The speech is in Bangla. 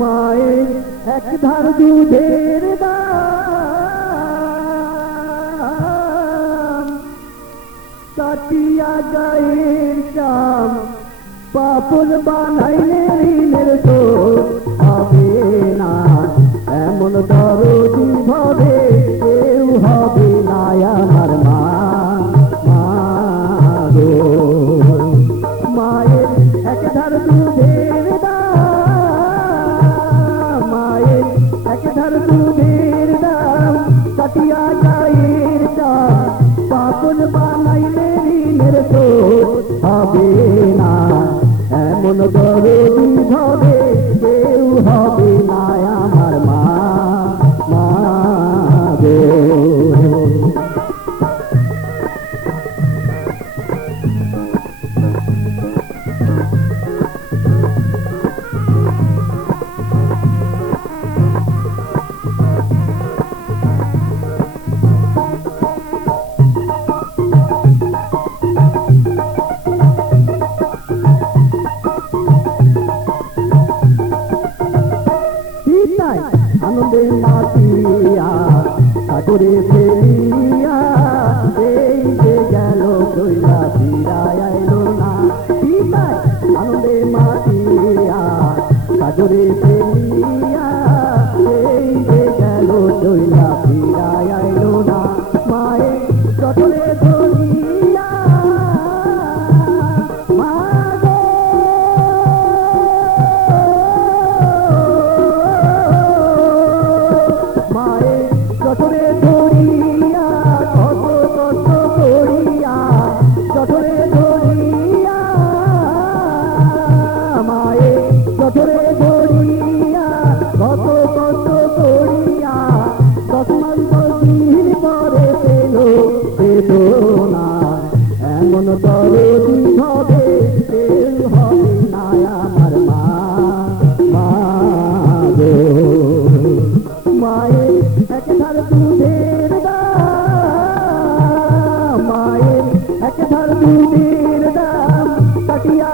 মায়ের এক ধার দুধের কাটিয়া গায়ের চাম পাপল বানাইলে ঋণের তো হবে না এমন দরদি ভবে। ধার দুধের দাম কাটিয়া গায়ের চাম পাপন বানাইলে ঋণের তো হবে না। এমন দরদি আনন্দে মাতিয়া ঠাকুরে ফেরিয়া এই যে গেল দইলা ফিরায় না। আনন্দে মাতিয়া সাগরে कटिया